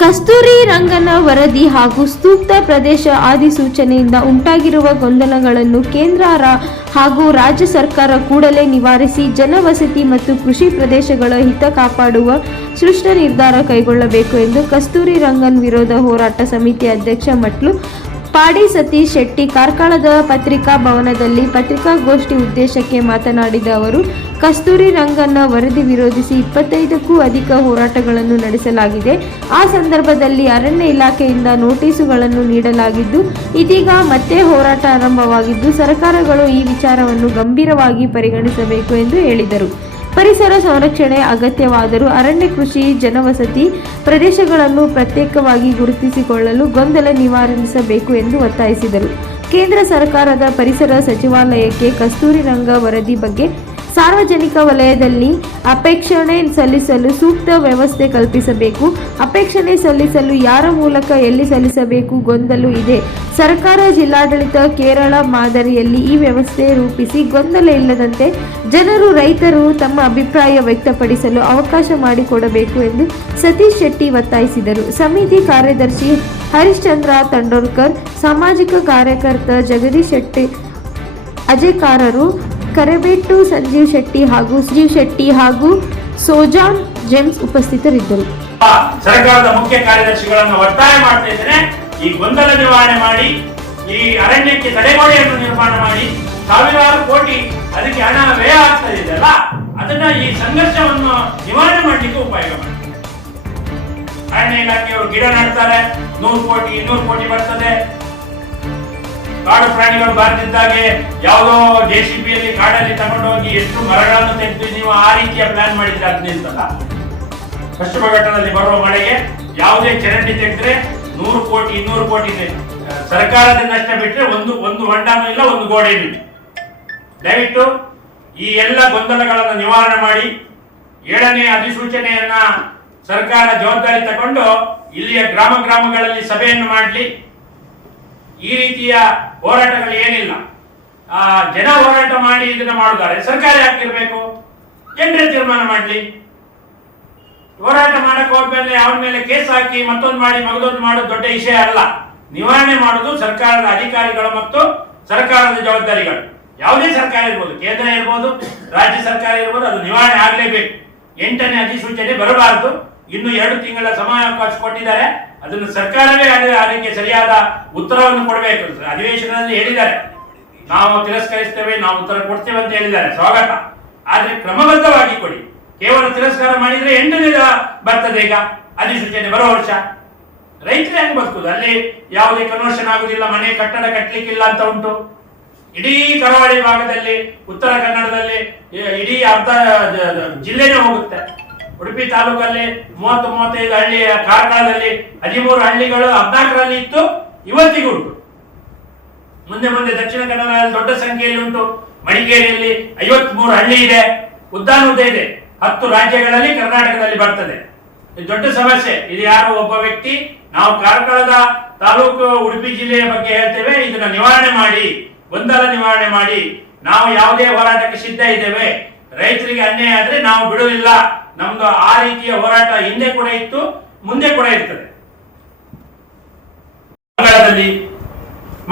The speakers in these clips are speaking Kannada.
ಕಸ್ತೂರಿ ರಂಗನ ವರದಿ ಹಾಗೂ ಸೂಕ್ತ ಪ್ರದೇಶ ಅಧಿಸೂಚನೆಯಿಂದ ಉಂಟಾಗಿರುವ ಗೊಂದಲಗಳನ್ನು ಕೇಂದ್ರ ಹಾಗೂ ರಾಜ್ಯ ಸರ್ಕಾರ ಕೂಡಲೇ ನಿವಾರಿಸಿ ಜನವಸತಿ ಮತ್ತು ಕೃಷಿ ಪ್ರದೇಶಗಳ ಹಿತ ಕಾಪಾಡುವ ಸ್ಪಷ್ಟ ನಿರ್ಧಾರ ಕೈಗೊಳ್ಳಬೇಕು ಎಂದು ಕಸ್ತೂರಿ ರಂಗನ್ ವಿರೋಧ ಹೋರಾಟ ಸಮಿತಿ ಅಧ್ಯಕ್ಷ ಮಟ್ಲು ಪಾಡಿ ಸತೀಶ್ ಶೆಟ್ಟಿ ಕಾರ್ಕಳದ ಪತ್ರಿಕಾ ಭವನದಲ್ಲಿ ಪತ್ರಿಕಾಗೋಷ್ಠಿ ಉದ್ದೇಶಕ್ಕೆ ಮಾತನಾಡಿದ ಅವರು, ಕಸ್ತೂರಿ ರಂಗನ್ನ ವರದಿ ವಿರೋಧಿಸಿ 25ಕ್ಕೂ ಅಧಿಕ ಹೋರಾಟಗಳನ್ನು ನಡೆಸಲಾಗಿದೆ. ಆ ಸಂದರ್ಭದಲ್ಲಿ ಅರಣ್ಯ ಇಲಾಖೆಯಿಂದ ನೋಟಿಸುಗಳನ್ನು ನೀಡಲಾಗಿದ್ದು, ಇದೀಗ ಮತ್ತೆ ಹೋರಾಟ ಆರಂಭವಾಗಿದ್ದು, ಸರ್ಕಾರಗಳು ಈ ವಿಚಾರವನ್ನು ಗಂಭೀರವಾಗಿ ಪರಿಗಣಿಸಬೇಕು ಎಂದು ಹೇಳಿದರು. ಪರಿಸರ ಸಂರಕ್ಷಣೆ ಅಗತ್ಯವಾದರೂ ಅರಣ್ಯ, ಕೃಷಿ, ಜನವಸತಿ ಪ್ರದೇಶಗಳನ್ನು ಪ್ರತ್ಯೇಕವಾಗಿ ಗುರುತಿಸಿಕೊಳ್ಳಲು ಗೊಂದಲ ನಿವಾರಿಸಬೇಕು ಎಂದು ಒತ್ತಾಯಿಸಿದರು. ಕೇಂದ್ರ ಸರ್ಕಾರದ ಪರಿಸರ ಸಚಿವಾಲಯಕ್ಕೆ ಕಸ್ತೂರಿ ರಂಗ ವರದಿ ಬಗ್ಗೆ ಸಾರ್ವಜನಿಕ ವಲಯದಲ್ಲಿ ಅಪೇಕ್ಷಣೆ ಸಲ್ಲಿಸಲು ಸೂಕ್ತ ವ್ಯವಸ್ಥೆ ಕಲ್ಪಿಸಬೇಕು. ಅಪೇಕ್ಷಣೆ ಸಲ್ಲಿಸಲು ಯಾರ ಮೂಲಕ ಎಲ್ಲಿ ಸಲ್ಲಿಸಬೇಕು ಗೊಂದಲ ಇದೆ. ಸರ್ಕಾರ, ಜಿಲ್ಲಾಡಳಿತ ಕೇರಳ ಮಾದರಿಯಲ್ಲಿ ಈ ವ್ಯವಸ್ಥೆ ರೂಪಿಸಿ ಗೊಂದಲ ಇಲ್ಲದಂತೆ ಜನರು, ರೈತರು ತಮ್ಮ ಅಭಿಪ್ರಾಯ ವ್ಯಕ್ತಪಡಿಸಲು ಅವಕಾಶ ಮಾಡಿಕೊಡಬೇಕು ಎಂದು ಸತೀಶ್ ಶೆಟ್ಟಿ ಒತ್ತಾಯಿಸಿದರು. ಸಮಿತಿ ಕಾರ್ಯದರ್ಶಿ ಹರಿಶ್ಚಂದ್ರ ತಂಡೋರ್ಕರ್, ಸಾಮಾಜಿಕ ಕಾರ್ಯಕರ್ತ ಜಗದೀಶ್ ಶೆಟ್ಟಿ, ಅಜಯಕಾರರು, ಕರೆಬೆಟ್ಟು ಸಂಜೀವ್ ಶೆಟ್ಟಿ ಹಾಗೂ ಸೋಜಾನ್ ಜೇಮ್ಸ್ ಉಪಸ್ಥಿತರಿದ್ದರು. ಸರ್ಕಾರದ ಮುಖ್ಯ ಕಾರ್ಯದರ್ಶಿಗಳನ್ನು ಒತ್ತಾಯ ಮಾಡ್ತಾ ಇದ್ದೇನೆ, ಈ ಗೊಂದಲ ನಿವಾರಣೆ ಮಾಡಿ, ಈ ಅರಣ್ಯಕ್ಕೆ ತಡೆಗೋಡೆಯನ್ನು ನಿರ್ಮಾಣ ಮಾಡಿ, ಸಾವಿರಾರು ಕೋಟಿ ಅದಕ್ಕೆ ಹಣ ವ್ಯಯ ಆಗ್ತಾ ಇದೆಯಲ್ಲ, ಅದನ್ನ ಈ ಸಂಘರ್ಷವನ್ನು ನಿವಾರಣೆ ಮಾಡಲಿಕ್ಕೆ ಉಪಯೋಗ ಮಾಡಿ. ಅರಣ್ಯ ಇಲಾಖೆಯವರು ಗಿಡ ನೆಡ್ತಾರೆ, 100 ಕೋಟಿ 200 ಕೋಟಿ ಬರ್ತದೆ. ಕಾಡು ಪ್ರಾಣಿಗಳು ಬಾರದಿದ್ದಾಗೆ ಯಾವುದೋ JCBಯಲ್ಲಿ ಕಾಡಲ್ಲಿ ತಗೊಂಡೋಗಿ ಎಷ್ಟು ಮರಗಳನ್ನು ತೆಗೆದು ನೀವು ಆ ರೀತಿಯ ಪ್ಲಾನ್ ಮಾಡಿದ್ರೆ ಅದು ನಿಲ್ತಲ್ಲ. ಪಶ್ಚಿಮ ಘಟ್ಟದಲ್ಲಿ ಬರುವ ಮಳೆಗೆ ಯಾವುದೇ ಚರಂಡಿ ತೆಗೆದ್ರೆ 100 ಕೋಟಿ 200 ಕೋಟಿ ಸರ್ಕಾರದ ನಷ್ಟ ಬಿಟ್ರೆ ಒಂದು ಹೊಂಡನೂ ಇಲ್ಲ, ಒಂದು ಗೋಡೆನೂ ಇಲ್ಲ. ದಯವಿಟ್ಟು ಈ ಎಲ್ಲ ಗೊಂದಲಗಳನ್ನು ನಿವಾರಣೆ ಮಾಡಿ 7ನೇ ಅಧಿಸೂಚನೆಯನ್ನ ಸರ್ಕಾರ ಜವಾಬ್ದಾರಿ ತಗೊಂಡು ಇಲ್ಲಿಯ ಗ್ರಾಮಗಳಲ್ಲಿ ಸಭೆಯನ್ನು ಮಾಡಲಿ. ಈ ರೀತಿಯ ಹೋರಾಟಗಳು ಏನಿಲ್ಲ, ಜನ ಹೋರಾಟ ಮಾಡಿ ಇದನ್ನ ಮಾಡುತ್ತಾರೆ. ಸರ್ಕಾರ ಯಾಕಿರ್ಬೇಕು? ಜನರೇ ತೀರ್ಮಾನ ಮಾಡಲಿ. ಹೋರಾಟ ಮಾಡಕ್ ಹೋದ್ಮೇಲೆ ಅವನ ಮೇಲೆ ಕೇಸ್ ಹಾಕಿ ಮತ್ತೊಂದು ಮಾಡಿ ಮಗದೊಂದು ಮಾಡೋದು ದೊಡ್ಡ ವಿಷಯ ಅಲ್ಲ. ನಿವಾರಣೆ ಮಾಡುವುದು ಸರ್ಕಾರದ ಅಧಿಕಾರಿಗಳು ಮತ್ತು ಸರ್ಕಾರದ ಜವಾಬ್ದಾರಿಗಳು. ಯಾವುದೇ ಸರ್ಕಾರ ಇರ್ಬೋದು, ಕೇಂದ್ರ ಇರ್ಬೋದು, ರಾಜ್ಯ ಸರ್ಕಾರ ಇರ್ಬೋದು, ಅದು ನಿವಾರಣೆ ಆಗಲೇಬೇಕು. 8ನೇ ಅಧಿಸೂಚನೆ ಬರಬಾರದು. ಇನ್ನು 2 ತಿಂಗಳ ಸಮಯಾವಕಾಶ ಕೊಟ್ಟಿದ್ದಾರೆ. ಅದನ್ನು ಸರ್ಕಾರವೇ ಅದಕ್ಕೆ ಸರಿಯಾದ ಉತ್ತರವನ್ನು ಕೊಡಬೇಕು. ಅಧಿವೇಶನದಲ್ಲಿ ಹೇಳಿದ್ದಾರೆ, ನಾವು ತಿರಸ್ಕರಿಸ್ತೇವೆ, ನಾವು ಉತ್ತರ ಕೊಡ್ತೇವೆ ಅಂತ ಹೇಳಿದ್ದಾರೆ. ಸ್ವಾಗತ. ಆದ್ರೆ ಕ್ರಮಬದ್ಧವಾಗಿ ಕೊಡಿ. ಕೇವಲ ತಿರಸ್ಕಾರ ಮಾಡಿದ್ರೆ 8ನೇ ಬರ್ತದೆ. ಈಗ ಅಧಿಸೂಚನೆ ಬರೋ ವರ್ಷ ರೈತರು ಹೆಂಗ್ ಬದುಕುದು? ಅಲ್ಲಿ ಯಾವುದೇ ಕನ್ವರ್ಷನ್ ಆಗುದಿಲ್ಲ, ಮನೆ ಕಟ್ಟಡ ಕಟ್ಟಲಿಕ್ಕಿಲ್ಲ ಅಂತ ಉಂಟು. ಇಡೀ ಕರಾವಳಿ ಭಾಗದಲ್ಲಿ, ಉತ್ತರ ಕನ್ನಡದಲ್ಲಿ ಇಡೀ ಅರ್ಧ ಜಿಲ್ಲೆನೇ ಹೋಗುತ್ತೆ. ಉಡುಪಿ ತಾಲೂಕಲ್ಲಿ 30-35 ಹಳ್ಳಿ, ಕಾರ್ಕಳದಲ್ಲಿ 13 ಹಳ್ಳಿಗಳು 14ರಲ್ಲಿ ಇತ್ತು, ಇವತ್ತಿಗೂ ಉಂಟು. ಮುಂದೆ ದಕ್ಷಿಣ ಕನ್ನಡದಲ್ಲಿ ದೊಡ್ಡ ಸಂಖ್ಯೆಯಲ್ಲಿ ಉಂಟು. ಮಡಿಕೇರಿಯಲ್ಲಿ 53 ಹಳ್ಳಿ ಇದೆ. ಉದ್ದಾನೋದಯ ಇದೆ. 10 ರಾಜ್ಯಗಳಲ್ಲಿ ಕರ್ನಾಟಕದಲ್ಲಿ ಬರ್ತದೆ. ಇದು ದೊಡ್ಡ ಸಮಸ್ಯೆ. ಇದು ಯಾರು ಒಬ್ಬ ವ್ಯಕ್ತಿ, ನಾವು ಕಾರ್ಕಳದ ತಾಲೂಕು ಉಡುಪಿ ಜಿಲ್ಲೆಯ ಬಗ್ಗೆ ಹೇಳ್ತೇವೆ, ಇದನ್ನ ನಿವಾರಣೆ ಮಾಡಿ, ಗೊಂದಲ ನಿವಾರಣೆ ಮಾಡಿ, ನಾವು ಯಾವುದೇ ಹೋರಾಟಕ್ಕೆ ಸಿದ್ಧ ಇದ್ದೇವೆ. ರೈತರಿಗೆ ಅನ್ಯಾಯ ಆದ್ರೆ ನಾವು ಬಿಡುವುದಿಲ್ಲ. ನಮ್ದು ಆ ರೀತಿಯ ಹೋರಾಟ ಹಿಂದೆ ಕೂಡ ಇತ್ತು, ಮುಂದೆ ಕೂಡ ಇರ್ತದೆ.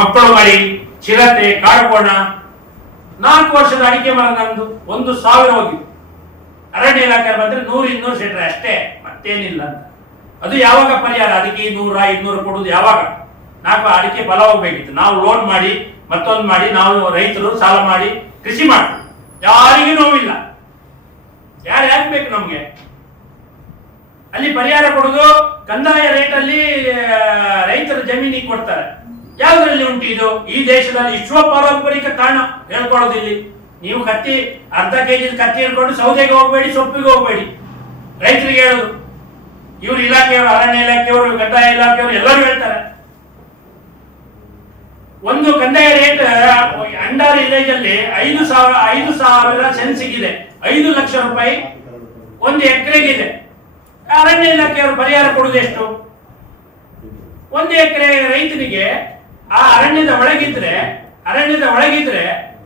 ಮಕ್ಕಳು ಮರಿ, ಚಿರತೆ, ಕಾಡುಕೋಣ, 4 ವರ್ಷದ ಅಡಿಕೆ ಮರ ನಮ್ದು 1,000 ಹೋಗಿತ್ತು. ಅರಣ್ಯ ಇಲಾಖೆ ಬಂದ್ರೆ 100-200 ಸೆಟ್ರೆ ಅಷ್ಟೇ, ಮತ್ತೇನಿಲ್ಲ. ಅದು ಯಾವಾಗ ಪರಿಹಾರ? ಅದಕ್ಕೆ 100-200 ಕೊಡುದು ಯಾವಾಗ? 4 ಅಡಿಕೆ ಫಲ ಹೋಗ್ಬೇಕಿತ್ತು. ನಾವು ಲೋನ್ ಮಾಡಿ, ಮತ್ತೊಂದು ಮಾಡಿ, ನಾವು ರೈತರು ಸಾಲ ಮಾಡಿ ಕೃಷಿ ಮಾಡ್ತೀವಿ. ಯಾರಿಗೂ ನೋವಿಲ್ಲ. ಯಾರು ಬೇಕು ನಮ್ಗೆ? ಅಲ್ಲಿ ಪರಿಹಾರ ಕೊಡುದು ಕಂದಾಯ ರೇಟ್ ಅಲ್ಲಿ ರೈತರ ಜಮೀನಿಗೆ ಕೊಡ್ತಾರೆ. ಯಾವ್ದ್ರಲ್ಲಿ ಉಂಟು ಇದು? ಈ ದೇಶದಲ್ಲಿ ವಿಶ್ವ ಪಾರಂಪರಿಕ ತಾಣ ಹೇಳ್ಕೊಳ್ಳೋದಿಲ್ಲಿ. ನೀವು ಕತ್ತಿ ಅರ್ಧ ಕೆಜಿ ಕತ್ತಿ ಹಿಡ್ಕೊಂಡು ಸೌದೆಗೆ ಹೋಗ್ಬೇಡಿ, ಸೊಪ್ಪಿಗೆ ಹೋಗ್ಬೇಡಿ. ರೈತರಿಗೆ ಹೇಳುದು. ಇವ್ರು ಇಲಾಖೆಯವರು, ಅರಣ್ಯ ಇಲಾಖೆಯವರು, ಕಂದಾಯ ಇಲಾಖೆಯವರು ಎಲ್ಲರೂ ಹೇಳ್ತಾರೆ. ಒಂದು ಕಂದಾಯ ರೇಟ್ ಅಂಡರ್ ವಿಲೇಜ್ ಅಲ್ಲಿ 5,000 ಸೆನ್ಸಿಗಿದೆ. 5 ಲಕ್ಷ ರೂಪಾಯಿ 1 ಎಕರೆಗಿದೆ. ಅರಣ್ಯ ಇಲಾಖೆಯವರು ಪರಿಹಾರ ಕೊಡುವುದು ಎಷ್ಟು? 1 ಎಕರೆ ರೈತನಿಗೆ ಆ ಅರಣ್ಯದ ಒಳಗಿದ್ರೆ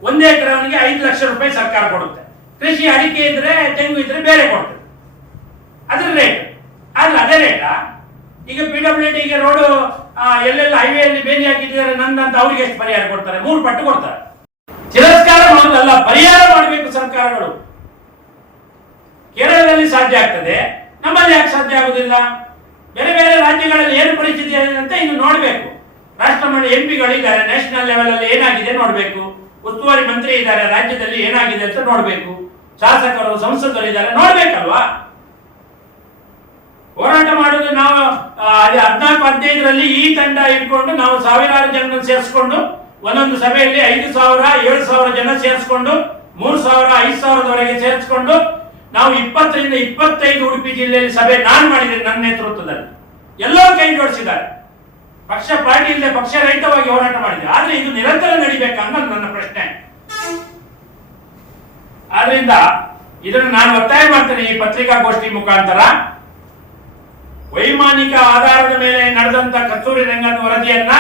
1 ಎಕರೆ ಅವನಿಗೆ 5 ಲಕ್ಷ ರೂಪಾಯಿ ಸರ್ಕಾರ ಕೊಡುತ್ತೆ. ಕೃಷಿ ಅಡಿಕೆ ಇದ್ರೆ, ತೆಂಗು ಇದ್ರೆ ಬೇರೆ ಕೊಡ್ತದೆ. ಅದ್ರ ರೇಟ್. ಆದ್ರೆ ಅದೇ ರೇಟ ಈಗ PWDಗೆ ರೋಡ್ ಎಲ್ಲೆಲ್ಲ ಹೈವೇಯಲ್ಲಿ ಬೇಲಿ ಹಾಕಿದ್ದಾರೆ ನಂದಂತ ಅವ್ರಿಗೆ ಎಷ್ಟು ಪರಿಹಾರ ಕೊಡ್ತಾರೆ? 3 ಪಟ್ಟು ಕೊಡ್ತಾರೆ. ತಿರಸ್ಕಾರ ಮಾಡೋದಲ್ಲ, ಪರಿಹಾರ ಮಾಡಬೇಕು ಸರ್ಕಾರಗಳು. ಕೇರಳದಲ್ಲಿ ಸಾಧ್ಯ ಆಗ್ತದೆ, ನಮ್ಮಲ್ಲಿ ಯಾಕೆ ಸಾಧ್ಯ ಆಗುದಿಲ್ಲ? ಬೇರೆ ಬೇರೆ ರಾಜ್ಯಗಳಲ್ಲಿ ಏನು ಪರಿಸ್ಥಿತಿ ಇದೆ ಅಂತ ಇನ್ನು ನೋಡಬೇಕು. ರಾಷ್ಟ್ರಮಟ್ಟ MP ಗಳಿದ್ದಾರೆ, ನ್ಯಾಷನಲ್ ಲೆವೆಲ್ ಅಲ್ಲಿ ಏನಾಗಿದೆ ನೋಡಬೇಕು. ಉಸ್ತುವಾರಿ ಮಂತ್ರಿ ಇದ್ದಾರೆ, ರಾಜ್ಯದಲ್ಲಿ ಏನಾಗಿದೆ ಅಂತ ನೋಡಬೇಕು. ಶಾಸಕರು ಸಂಸದರು ಇದ್ದಾರೆ, ನೋಡ್ಬೇಕಲ್ವಾ? ಹೋರಾಟ ಮಾಡೋದು ನಾವು 14-15ರಲ್ಲಿ ಈ ತಂಡ ಇಟ್ಕೊಂಡು ನಾವು ಸಾವಿರಾರು ಜನ ಸೇರಿಸ್ಕೊಂಡು ಒಂದೊಂದು ಸಭೆಯಲ್ಲಿ 5,000 7,000 ಜನ ಸೇರಿಸ್ಕೊಂಡು 3,000 5,000ದವರೆಗೆ ಸೇರಿಸ್ಕೊಂಡು ನಾವು 20 ರಿಂದ 25 ಉಡುಪಿ ಜಿಲ್ಲೆಯಲ್ಲಿ ಸಭೆ ನಾನು ಮಾಡಿದ್ದೇನೆ ನನ್ನ ನೇತೃತ್ವದಲ್ಲಿ. ಎಲ್ಲರೂ ಕೈ ಜೋಡಿಸಿದ್ದಾರೆ. ಪಕ್ಷ ಪಾರ್ಟಿ ಇಲ್ಲದೆ ಪಕ್ಷ ರಹಿತವಾಗಿ ಹೋರಾಟ ಮಾಡಿದೆ. ಆದ್ರೆ ಇದು ನಿರಂತರ ನಡಿಬೇಕನ್ನೋದು ನನ್ನ ಪ್ರಶ್ನೆ. ಆದ್ರಿಂದ ಇದನ್ನು ನಾನು ಒತ್ತಾಯ ಮಾಡ್ತೇನೆ ಈ ಪತ್ರಿಕಾಗೋಷ್ಠಿ ಮುಖಾಂತರ. ವೈಮಾನಿಕ ಆಧಾರದ ಮೇಲೆ ನಡೆದಂತ ಕಸ್ತೂರಿ ರಂಗನ್ ವರದಿಯನ್ನ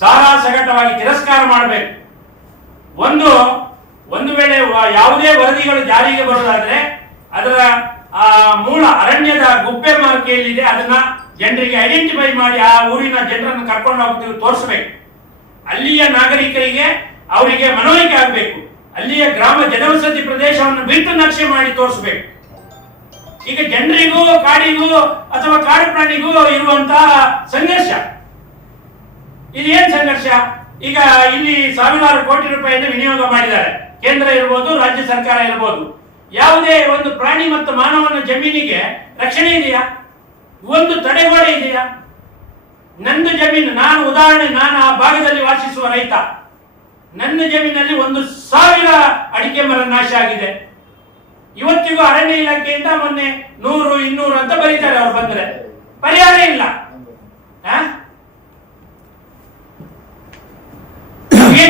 ಸಾರಾಸಗಟವಾಗಿ ತಿರಸ್ಕಾರ ಮಾಡಬೇಕು. ಒಂದು ವೇಳೆ ಯಾವುದೇ ವರದಿಗಳು ಜಾರಿಗೆ ಬರುವುದಾದ್ರೆ ಅದರ ಮೂಲ ಅರಣ್ಯದ ಗುಪ್ಪೆ ಮಾರ್ಕೆಯಲ್ಲಿದೆ, ಅದನ್ನ ಜನರಿಗೆ ಐಡೆಂಟಿಫೈ ಮಾಡಿ ಆ ಊರಿನ ಜನರನ್ನು ಕರ್ಕೊಂಡು ಹೋಗ್ತೀವಿ ತೋರಿಸಬೇಕು. ಅಲ್ಲಿಯ ನಾಗರಿಕರಿಗೆ ಅವರಿಗೆ ಮನವರಿಕೆ ಆಗಬೇಕು. ಅಲ್ಲಿಯ ಗ್ರಾಮ ಜನವಸತಿ ಪ್ರದೇಶವನ್ನು ಬಿಟ್ಟು ನಕ್ಷೆ ಮಾಡಿ ತೋರಿಸಬೇಕು. ಈಗ ಜನರಿಗೂ ಕಾಡಿಗೂ ಅಥವಾ ಕಾಡು ಪ್ರಾಣಿಗೂ ಇರುವಂತಹ ಸಂಘರ್ಷ ಇದೇನ್ ಸಂಘರ್ಷ? ಈಗ ಇಲ್ಲಿ ಸಾವಿರಾರು ಕೋಟಿ ರೂಪಾಯಿಯನ್ನು ವಿನಿಯೋಗ ಮಾಡಿದ್ದಾರೆ. ಕೇಂದ್ರ ಇರಬಹುದು, ರಾಜ್ಯ ಸರ್ಕಾರ ಇರಬಹುದು. ಯಾವುದೇ ಒಂದು ಪ್ರಾಣಿ ಮತ್ತು ಮಾನವನ ಜಮೀನಿಗೆ ರಕ್ಷಣೆ ಇದೆಯಾ? ಒಂದು ತಡೆಗೋಡೆ ಇದೆಯಾ? ನಂದು ಜಮೀನು, ನಾನು ಆ ಭಾಗದಲ್ಲಿ ವಾಸಿಸುವ ರೈತ. ನನ್ನ ಜಮೀನಲ್ಲಿ 1,000 ಅಡಿಕೆ ಮರ ನಾಶ ಆಗಿದೆ. ಇವತ್ತಿಗೂ ಅರಣ್ಯ ಇಲಾಖೆಯಿಂದ ಮೊನ್ನೆ 100, 200 ಅಂತ ಬರೀತಾರೆ. ಅವ್ರು ಬಂದ್ರೆ ಪರಿಹಾರ ಇಲ್ಲ.